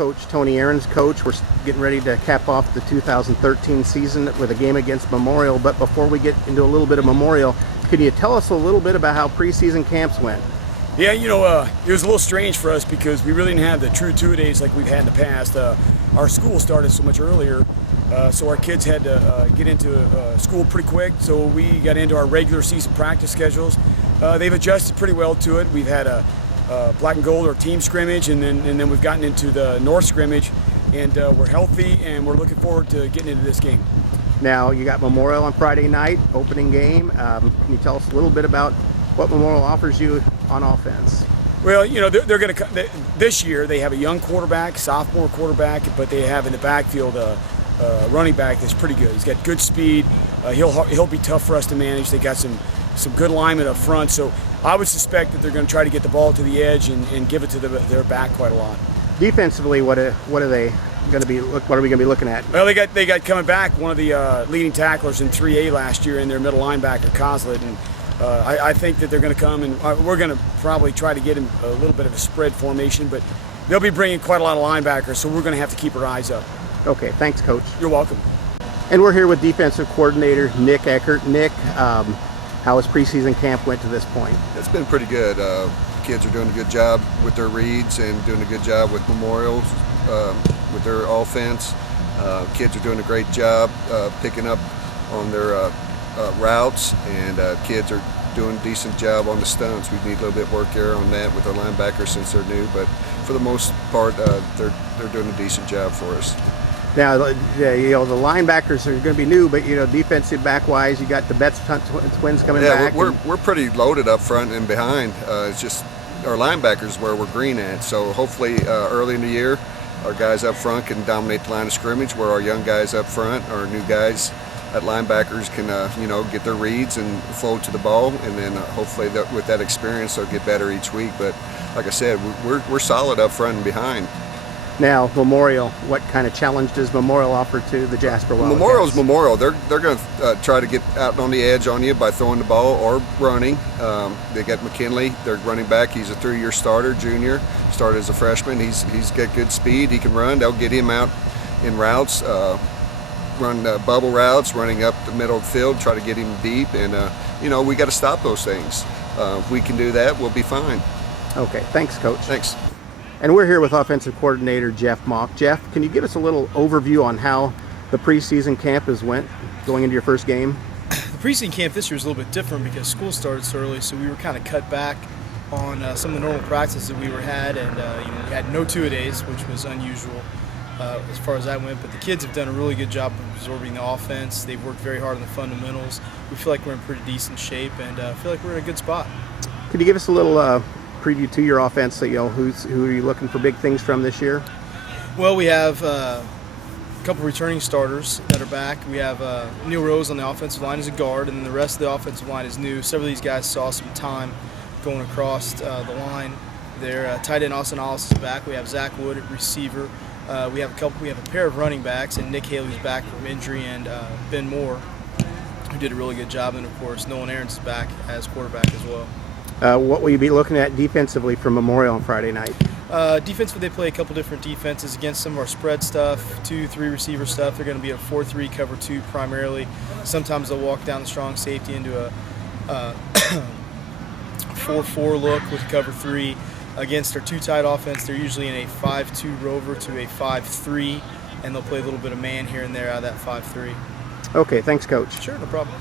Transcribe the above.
Coach Tony Aaron's coach. We're getting ready to cap off the 2013 season with a game against Memorial. But before we get into a little bit of Memorial, can you tell us a little bit about how preseason camps went? Yeah, it was a little strange for us because we really didn't have the true two-a-days like we've had in the past. Our school started so much earlier, so our kids had to get into school pretty quick. So we got into our regular season practice schedules. They've adjusted pretty well to it. We've had a black and gold or team scrimmage, and then we've gotten into the North scrimmage, and we're healthy and we're looking forward to getting into this game. Now you got Memorial on Friday night, opening game. Can you tell us a little bit about what Memorial offers you on offense? Well, they're going to this year. They have a young quarterback, sophomore quarterback, but they have in the backfield a running back that's pretty good. He's got good speed. He'll be tough for us to manage. They got some good linemen up front, so I would suspect that they're going to try to get the ball to the edge and give it to their back quite a lot. Defensively, what are we going to be looking at? Well, they got coming back one of the leading tacklers in 3A last year in their middle linebacker, Coslet, and I think that they're going to come, and we're going to probably try to get him a little bit of a spread formation, but they'll be bringing quite a lot of linebackers, so we're going to have to keep our eyes up. Okay, thanks, Coach. You're welcome. And we're here with defensive coordinator Nick Eckert. Nick, how has preseason camp went to this point? It's been pretty good. Kids are doing a good job with their reads and doing a good job with Memorials, with their offense. Kids are doing a great job picking up on their routes, and kids are doing a decent job on the stunts. We need a little bit work there on that with our linebackers since they're new, but for the most part, they're doing a decent job for us. Now, the linebackers are going to be new, but defensive back-wise, you got the Betts twins coming back. Yeah, we're pretty loaded up front and behind. It's just our linebackers where we're green at. So hopefully, early in the year, our guys up front can dominate the line of scrimmage, where our young guys up front, our new guys at linebackers can get their reads and flow to the ball, and then hopefully with that experience they'll get better each week. But like I said, we're solid up front and behind. Now, Memorial, what kind of challenge does Memorial offer to the Jasper Wildcats? Memorial's Memorial. They're going to try to get out on the edge on you by throwing the ball or running. They got McKinley, their running back. He's a 3-year starter, junior. Started as a freshman. He's got good speed. He can run. They'll get him out in routes, run bubble routes, running up the middle of the field, try to get him deep. And, we got to stop those things. If we can do that, we'll be fine. Okay, thanks, Coach. Thanks. And we're here with offensive coordinator Jeff Mock. Jeff, can you give us a little overview on how the preseason camp has went going into your first game? The preseason camp this year was a little bit different because school started so early, so we were kind of cut back on some of the normal practices that we had, and we had no two-a-days, which was unusual as far as that went. But the kids have done a really good job of absorbing the offense. They've worked very hard on the fundamentals. We feel like we're in pretty decent shape, and I feel like we're in a good spot. Could you give us a little preview to your offense? Who are you looking for big things from this year? Well, we have a couple returning starters that are back. We have Neil Rose on the offensive line as a guard, and then the rest of the offensive line is new. Several of these guys saw some time going across the line. Their tight end Austin Hollis is back. We have Zach Wood at receiver. We have a pair of running backs, and Nick Haley's back from injury, and Ben Moore, who did a really good job, and of course Nolan Aarons is back as quarterback as well. What will you be looking at defensively for Memorial on Friday night? Defensively, they play a couple different defenses against some of our spread stuff, 2-3 receiver stuff. They're going to be a 4-3 cover 2 primarily. Sometimes they'll walk down the strong safety into a 4-4 look with cover 3. Against our 2-tight offense, they're usually in a 5-2 rover to a 5-3, and they'll play a little bit of man here and there out of that 5-3. Okay, thanks, Coach. Sure, no problem.